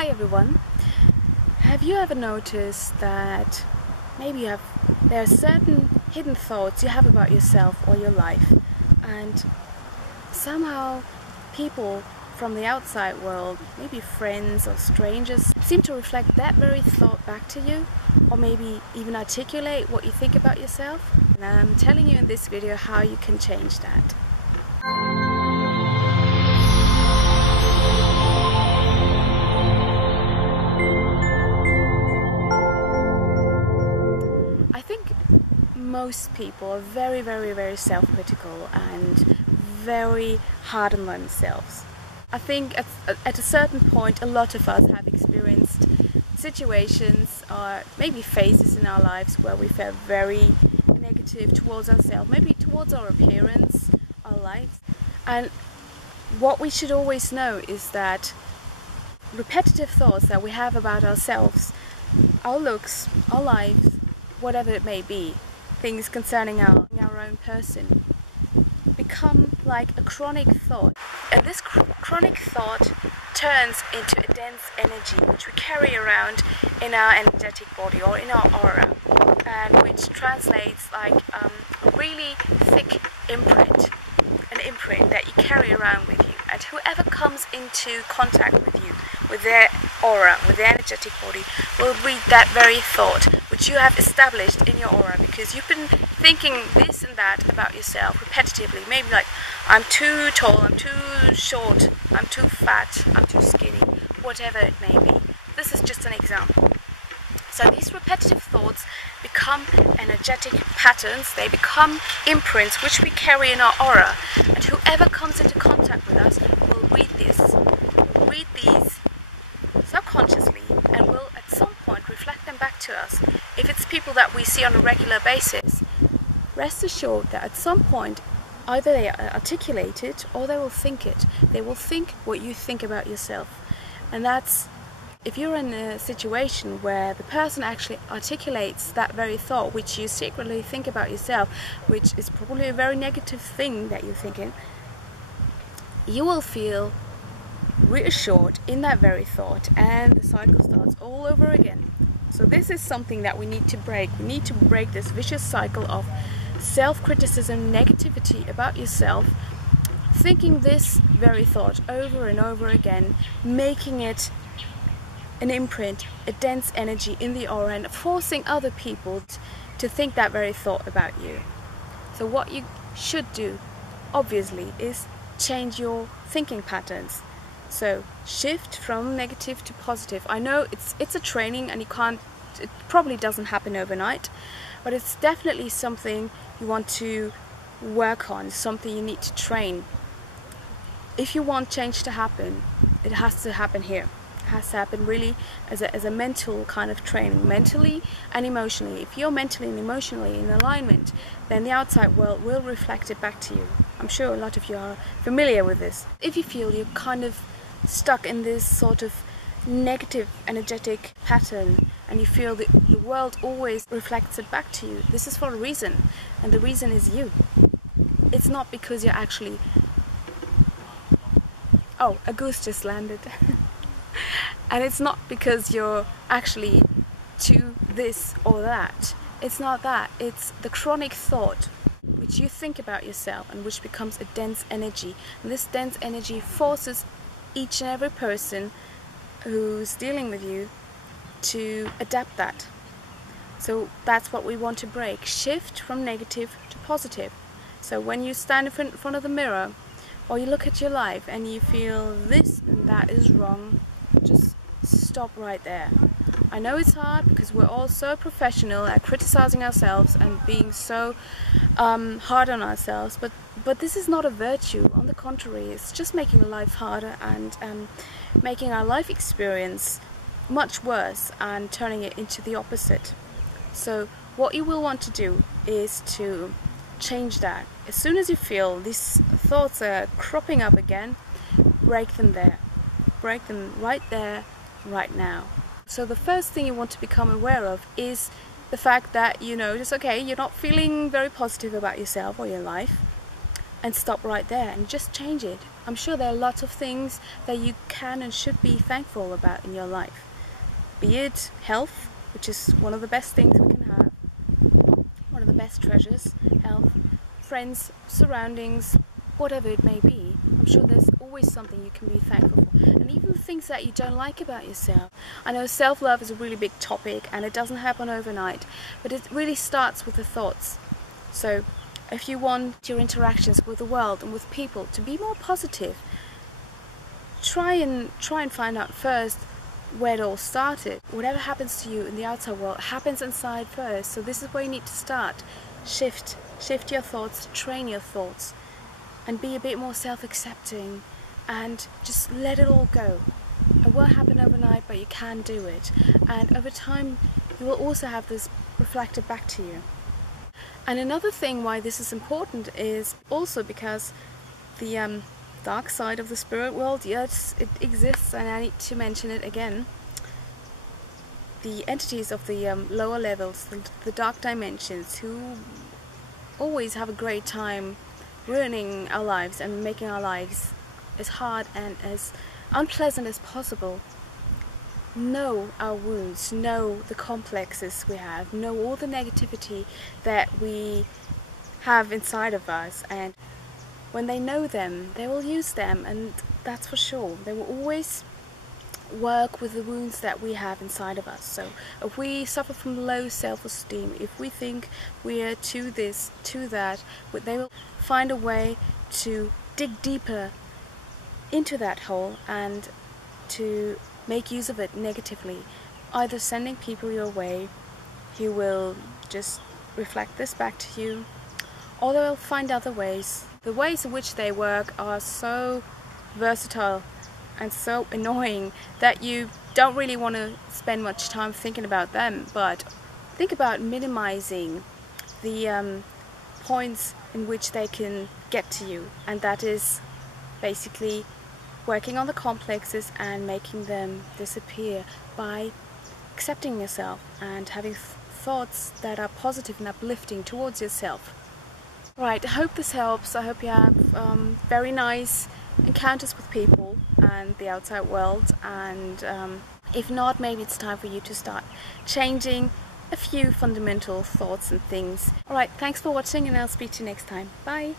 Hi everyone. Have you ever noticed that maybe there are certain hidden thoughts you have about yourself or your life, and somehow people from the outside world, maybe friends or strangers, seem to reflect that very thought back to you, or maybe even articulate what you think about yourself? And I'm telling you in this video how you can change that. I think most people are very self-critical and very hard on themselves. I think at a certain point a lot of us have experienced situations or maybe phases in our lives where we felt very negative towards ourselves, maybe towards our appearance, our lives. And what we should always know is that repetitive thoughts that we have about ourselves, our looks, our lives, whatever it may be, things concerning our own person, become like a chronic thought. And this chronic thought turns into a dense energy which we carry around in our energetic body or in our aura, and which translates like a really thick imprint, an imprint that you carry around with you. And whoever comes into contact with you, with their aura, with their energetic body, will read that very thought which you have established in your aura, because you've been thinking this and that about yourself repetitively. Maybe like, I'm too tall, I'm too short, I'm too fat, I'm too skinny, whatever it may be. This is just an example. So these repetitive thoughts become energetic patterns, they become imprints which we carry in our aura, and whoever comes into contact with us will read these subconsciously and will at some point reflect them back to us. If it's people that we see on a regular basis, rest assured that at some point either they articulate it or they will think it. They will think what you think about yourself. And that's, if you're in a situation where the person actually articulates that very thought which you secretly think about yourself, which is probably a very negative thing that you're thinking, you will feel reassured in that very thought, and the cycle starts all over again. So this is something that we need to break. We need to break this vicious cycle of self-criticism, negativity about yourself, thinking this very thought over and over again, making it an imprint, a dense energy in the aura, and forcing other people to think that very thought about you. So what you should do, obviously, is change your thinking patterns. So shift from negative to positive. I know it's a training and it probably doesn't happen overnight, but it's definitely something you want to work on, something you need to train. If you want change to happen, it has to happen here. It has to happen really as a mental kind of training, mentally and emotionally. If you're mentally and emotionally in alignment, then the outside world will reflect it back to you. I'm sure a lot of you are familiar with this. If you feel you're kind of stuck in this sort of negative energetic pattern and you feel that the world always reflects it back to you, this is for a reason, and the reason is you. It's not because you're actually... Oh, a goose just landed. And it's not because you're actually to this or that. It's not that. It's the chronic thought which you think about yourself and which becomes a dense energy. And this dense energy forces each and every person who's dealing with you to adapt that. So that's what we want to break. Shift from negative to positive. So when you stand in front of the mirror, or you look at your life and you feel this and that is wrong, just stop right there. I know it's hard because we're all so professional at criticizing ourselves and being so hard on ourselves, but this is not a virtue. On the contrary, it's just making life harder and making our life experience much worse and turning it into the opposite. So what you will want to do is to change that. As soon as you feel these thoughts are cropping up again, break them there. Break them right there, right now. So the first thing you want to become aware of is the fact that you notice, okay, you're not feeling very positive about yourself or your life, and stop right there and just change it. I'm sure there are lots of things that you can and should be thankful about in your life. Be it health, which is one of the best things we can have, one of the best treasures, health, friends, surroundings, whatever it may be. I'm sure there's always something you can be thankful for. And even things that you don't like about yourself. I know self-love is a really big topic and it doesn't happen overnight, but it really starts with the thoughts. So if you want your interactions with the world and with people to be more positive, try and find out first where it all started. Whatever happens to you in the outside world happens inside first. So this is where you need to start. Shift your thoughts, train your thoughts, and be a bit more self-accepting, and just let it all go. It won't happen overnight, but you can do it. And over time, you will also have this reflected back to you. And another thing why this is important is also because the dark side of the spirit world, yes, it exists, and I need to mention it again. The entities of the lower levels, the dark dimensions, who always have a great time ruining our lives and making our lives as hard and as unpleasant as possible, know our wounds, know the complexes we have, know all the negativity that we have inside of us, and when they know them, they will use them, and that's for sure. They will always work with the wounds that we have inside of us. So if we suffer from low self-esteem, if we think we are to this, to that, they will find a way to dig deeper into that hole and to make use of it negatively, either sending people your way who will just reflect this back to you, or they'll find other ways. The ways in which they work are so versatile and so annoying that you don't really want to spend much time thinking about them, but think about minimizing the points in which they can get to you, and that is basically working on the complexes and making them disappear by accepting yourself and having thoughts that are positive and uplifting towards yourself. Right, I hope this helps. I hope you have very nice encounters with people and the outside world, and if not, maybe it's time for you to start changing a few fundamental thoughts and things. Alright, thanks for watching, and I'll speak to you next time. Bye!